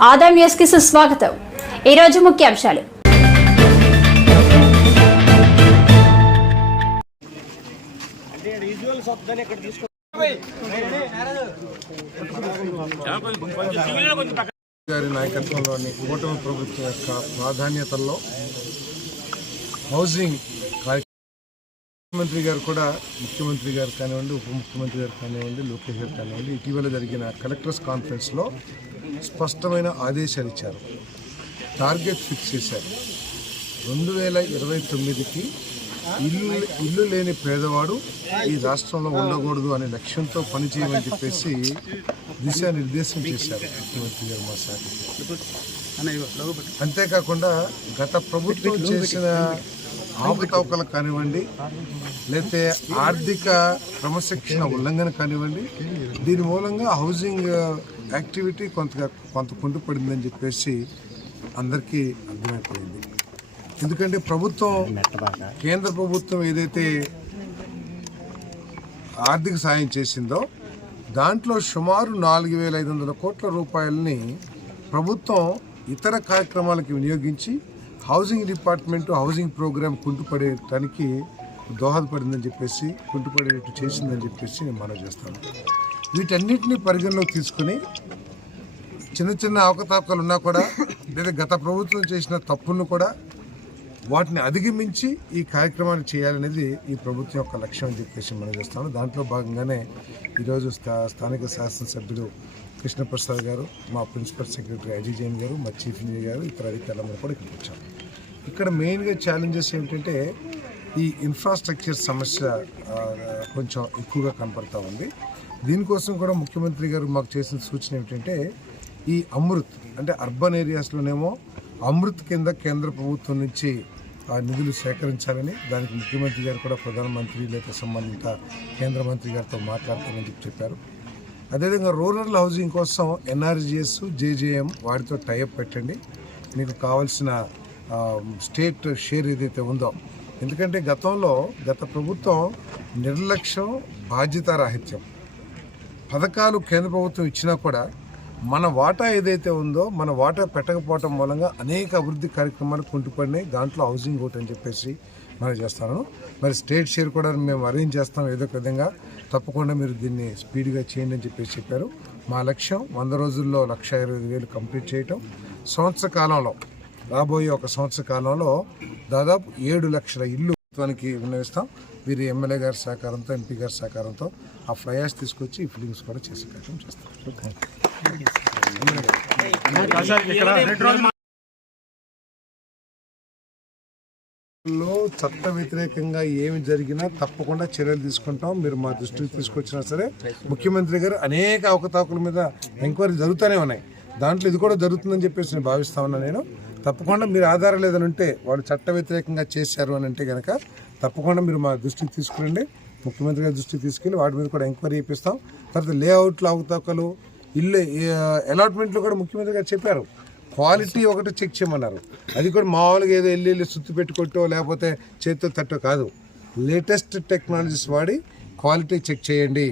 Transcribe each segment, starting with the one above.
ఆదాం న్యూస్కి సుస్వాగతం. ఈరోజు ముఖ్యాంశాలు. గారి నాయకత్వంలోని కూటమి ప్రభుత్వం యొక్క ప్రాధాన్యతల్లో హౌసింగ్ ముఖ్యమంత్రి గారు కూడా ముఖ్యమంత్రి గారు కానివ్వండి ఉప ముఖ్యమంత్రి గారు కానివ్వండి లోకేష్ గారు కానివ్వండి ఇటీవల జరిగిన కలెక్టర్స్ కాన్ఫరెన్స్లో స్పష్టమైన ఆదేశాలు ఇచ్చారు. టార్గెట్ ఫిక్స్ చేశారు. రెండు వేల ఇరవై తొమ్మిదికి ఇల్లు ఇల్లు లేని పేదవాడు ఈ రాష్ట్రంలో ఉండకూడదు అనే లక్ష్యంతో పనిచేయమని చెప్పేసి దిశానిర్దేశం చేశారు ముఖ్యమంత్రి గారు మా సార్ అంతేకాకుండా గత ప్రభుత్వం చేసిన ఆపుతవకలు కానివ్వండి లేకపోతే ఆర్థిక క్రమశిక్షణ ఉల్లంఘన కానివ్వండి దీని మూలంగా హౌసింగ్ యాక్టివిటీ కొంత కొంత కుంటుపడిందని చెప్పేసి అందరికీ అర్థమైపోయింది. ఎందుకంటే ప్రభుత్వం కేంద్ర ప్రభుత్వం ఏదైతే ఆర్థిక సాయం చేసిందో దాంట్లో సుమారు నాలుగు వేల ఐదు వందల కోట్ల రూపాయలని ప్రభుత్వం ఇతర కార్యక్రమాలకు వినియోగించి హౌసింగ్ డిపార్ట్మెంట్ హౌసింగ్ ప్రోగ్రామ్ కుంటుపడేటానికి దోహదపడిందని చెప్పేసి కుంటుపడేటట్టు చేసిందని చెప్పేసి నేను మనం చేస్తాను. వీటన్నిటిని పరిగణలోకి తీసుకుని చిన్న చిన్న అవకతవకలు ఉన్నా కూడా లేదా గత ప్రభుత్వం చేసిన తప్పులను కూడా వాటిని అధిగమించి ఈ కార్యక్రమాన్ని చేయాలనేది ఈ ప్రభుత్వం యొక్క లక్ష్యం అని చెప్పేసి మనం చేస్తాను దాంట్లో భాగంగానే ఈరోజు స్థా స్థానిక శాసనసభ్యుడు కృష్ణప్రసాద్ గారు మా ప్రిన్సిపల్ సెక్రటరీ అజయ్ జైన్ గారు మా చీఫ్ ఇంజనీర్ గారు ఇతర అధికారులందరూ కూడా ఇక్కడికి వచ్చాం ఇక్కడ మెయిన్గా ఛాలెంజెస్ ఏమిటంటే ఈ ఇన్ఫ్రాస్ట్రక్చర్ సమస్య కొంచెం ఎక్కువగా కనపడతా ఉంది. దీనికోసం కూడా ముఖ్యమంత్రి గారు మాకు చేసిన సూచన ఏమిటంటే ఈ అమృత్ అంటే అర్బన్ ఏరియాస్లోనేమో అమృత్ కింద కేంద్ర ప్రభుత్వం నుంచి ఆ నిధులు సేకరించాలని దానికి ముఖ్యమంత్రి గారు కూడా ప్రధానమంత్రి లేదా సంబంధిత కేంద్ర మంత్రి గారితో మాట్లాడతామని చెప్పి చెప్పారు. అదేవిధంగా రూరల్ హౌసింగ్ కోసం ఎన్ఆర్జిఎస్ జేజేఎం వాటితో టైఅప్ పెట్టండి. మీకు కావాల్సిన స్టేట్ షేర్ ఏదైతే ఉందో. ఎందుకంటే గతంలో గత ప్రభుత్వం నిర్లక్ష్యం బాధ్యతారాహిత్యం. పథకాలు కేంద్ర ప్రభుత్వం ఇచ్చినా కూడా మన వాటా ఏదైతే ఉందో మన వాటా పెట్టకపోవటం మూలంగా అనేక అభివృద్ధి కార్యక్రమాలు కుంటుపడినాయి. దాంట్లో హౌసింగ్ ఒకటి అని చెప్పేసి మనం చేస్తాను. మరి స్టేట్ షేర్ కూడా మేము అరేంజ్ చేస్తాం ఏదో ఒక విధంగా. తప్పకుండా మీరు దీన్ని స్పీడ్గా చేయండి అని చెప్పేసి చెప్పారు. మా లక్ష్యం వంద రోజుల్లో లక్ష ఇరవై వేలు కంప్లీట్ చేయటం. సంవత్సర కాలంలో రాబోయే ఒక సంవత్సర కాలంలో దాదాపు ఏడు లక్షల ఇల్లు ప్రభుత్వానికి విన్నవిస్తాం వీరి ఎమ్మెల్యే గారి సహకారంతో ఎంపీ గారి సహకారంతో ఆ ఫ్లయార్స్ తీసుకొచ్చి ఈ ఫిల్లింగ్స్ కూడా చేసే కార్యక్రమం చేస్తారు. లో చట్ట వ్యతిరేకంగా ఏమి జరిగినా తప్పకుండా చర్యలు తీసుకుంటాం. మీరు మా దృష్టికి తీసుకొచ్చినా సరే ముఖ్యమంత్రి గారు అనేక అవకతవకల మీద ఎంక్వైరీ జరుగుతూనే ఉన్నాయి. దాంట్లో ఇది కూడా జరుగుతుందని చెప్పేసి నేను భావిస్తా ఉన్నా నేను. తప్పకుండా మీరు ఆధారం లేదని ఉంటే వాళ్ళు చట్ట వ్యతిరేకంగా చేశారు అని అంటే కనుక తప్పకుండా మీరు మా దృష్టికి తీసుకురండి. ముఖ్యమంత్రి గారి దృష్టికి తీసుకెళ్ళి వాటి మీద కూడా ఎంక్వైరీ చేపిస్తాం. తర్వాత లేఅవుట్లు అవతకలు ఇల్లు అలాట్మెంట్లు కూడా ముఖ్యమంత్రి గారు చెప్పారు. క్వాలిటీ ఒకటి చెక్ చేయమన్నారు. అది కూడా మామూలుగా ఏదో వెళ్ళి వెళ్ళి సుత్తి పెట్టుకొట్టో లేకపోతే చేతితో తట్టో కాదు. లేటెస్ట్ టెక్నాలజీస్ వాడి క్వాలిటీ చెక్ చేయండి.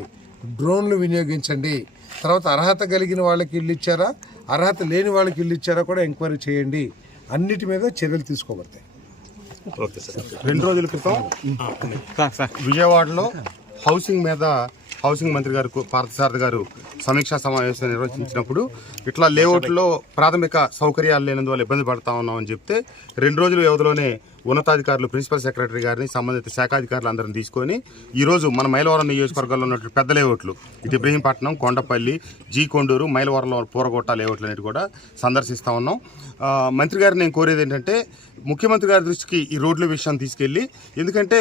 డ్రోన్లు వినియోగించండి. తర్వాత అర్హత కలిగిన వాళ్ళకి ఇల్లు ఇచ్చారా అర్హత లేని వాళ్ళకి ఇల్లు ఇచ్చారా కూడా ఎంక్వైరీ చేయండి. అన్నిటి మీద చర్యలు తీసుకోబడతాయి. రెండు రోజుల క్రితం విజయవాడలో హౌసింగ్ మీద హౌసింగ్ మంత్రి గారు పార్థసారథి గారు సమీక్షా సమావేశం నిర్వహించినప్పుడు ఇట్లా లేఅవుట్లో ప్రాథమిక సౌకర్యాలు లేనందువల్ల ఇబ్బంది పడతా ఉన్నామని చెప్తే రెండు రోజుల వ్యవధిలోనే ఉన్నతాధికారులు ప్రిన్సిపల్ సెక్రటరీ గారిని సంబంధిత శాఖాధికారులు అందరిని తీసుకొని ఈ రోజు మన మైలవరం నియోజకవర్గంలో ఉన్నటువంటి పెద్ద లేఅవుట్లు ఇటు ఇబ్రహీంపట్నం కొండపల్లి జీ కొండూరు మైలవరంలో పూరగొట్ట లేఅవుట్లు అనేవి కూడా సందర్శిస్తా ఉన్నాం. మంత్రి గారిని నేను కోరేది ఏంటంటే ముఖ్యమంత్రి గారి దృష్టికి ఈ రోడ్ల విషయం తీసుకెళ్ళి ఎందుకంటే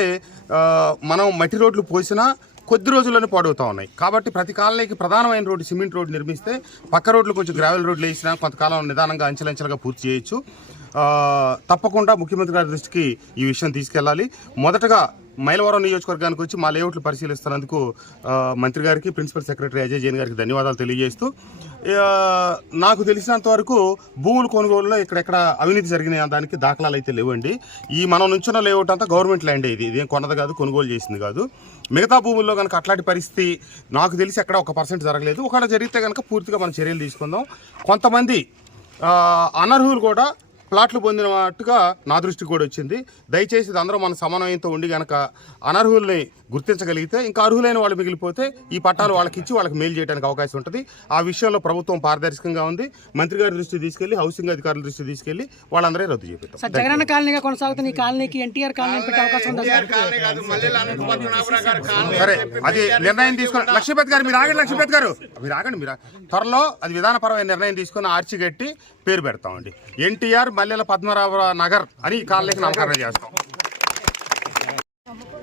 మనం మట్టి రోడ్లు పోసినా కొద్ది రోజుల్లోనే పాడవుతా ఉన్నాయి. కాబట్టి ప్రతి కాలనీకి ప్రధానమైన రోడ్డు సిమెంట్ రోడ్డు నిర్మిస్తే పక్క రోడ్లు కొంచెం గ్రావెల్ రోడ్లు వేసినా కొంతకాలం నిదానంగా అంచెలంచెలుగా పూర్తి చేయొచ్చు. తప్పకుండా ముఖ్యమంత్రి గారి దృష్టికి ఈ విషయం తీసుకెళ్ళాలి. మొదటగా మైలవరం నియోజకవర్గానికి వచ్చి మా లేఅవుట్లు పరిశీలిస్తున్నందుకు మంత్రి గారికి ప్రిన్సిపల్ సెక్రటరీ అజయ్ జైన్ గారికి ధన్యవాదాలు తెలియజేస్తూ నాకు తెలిసినంత వరకు భూముల కొనుగోలులో ఇక్కడెక్కడ అవినీతి జరిగిన దానికి దాఖలాలు అయితే లేవండి. ఈ మనం నుంచున్న లేఅవుట్ అంతా గవర్నమెంట్ ల్యాండ్ ఇది. ఇదేం కొన్నది కాదు కొనుగోలు చేసింది కాదు. మిగతా భూముల్లో కనుక అట్లాంటి పరిస్థితి నాకు తెలిసి ఎక్కడ ఒక పర్సెంట్ జరగలేదు. ఒకవేళ జరిగితే కనుక పూర్తిగా మనం చర్యలు తీసుకుందాం. కొంతమంది అనర్హులు కూడా ప్లాట్లు పొందినట్టుగా నా దృష్టికి కూడా వచ్చింది. దయచేసి అందరూ మన సమన్వయంతో ఉండి గనక అనర్హుల్ని గుర్తించగలిగితే ఇంకా అర్హులైన వాళ్ళు మిగిలిపోతే ఈ పట్టాలు వాళ్ళకి ఇచ్చి వాళ్ళకి మెయిల్ చేయడానికి అవకాశం ఉంటుంది. ఆ విషయంలో ప్రభుత్వం పారదర్శకంగా ఉంది. మంత్రి గారి దృష్టి తీసుకెళ్ళి హౌసింగ్ అధికారుల దృష్టి తీసుకెళ్ళి వాళ్ళందరే రద్దు జగనన్న కాలనీగా కొనసాగుతున్న ఈ కాలనీకి ఎన్టీఆర్ కాలనీ పెట్టే అవకాశం ఉందా సార్? అది నిర్ణయం తీసుకొని లక్ష్మీపతి గారు మీరు ఆగండి లక్ష్మీపతి గారు. మీరు ఆగండి మీరు. త్వరలో అది విధానపరమైన నిర్ణయం తీసుకొని ఆర్చి కట్టి పేరు పెడతామండి. ఎన్టీఆర్ మల్లెల పద్మనాభ నగర్ అని కాలనీకి నామకరణం చేస్తాం.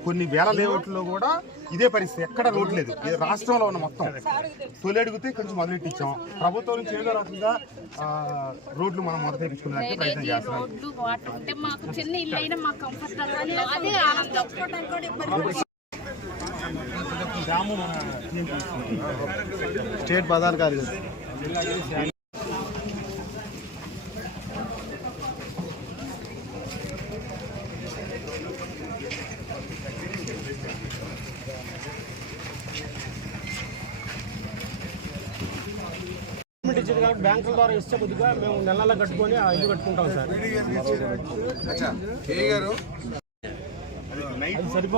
కొన్ని వేల లేఅవుట్లో కూడా ఇదే పరిస్థితి. ఎక్కడ రోడ్ లేదు. ఇది రాష్ట్రంలో ఉన్న మొత్తం. తొలి అడిగితే కొంచెం మొదలెట్టించాం ప్రభుత్వం నుంచి ఏదో రకంగా ఆ, రోడ్లు మనం మొదలెట్టించుకునే ప్రయత్నం చేస్తున్నాం. రోడ్లు వాటర్ ఉంటే మాకు చిన్న ఇల్లు అయినా మాకు కంఫర్ట్ అదే ఆనందం స్టేట్ బజార్ కాదు ఇచ్చింది కాబట్టి బ్యాంకుల ద్వారా ఇచ్చే కొద్దిగా మేము నెల నెల కట్టుకొని ఆ ఇల్లు కట్టుకుంటాం సార్. అది సరిపో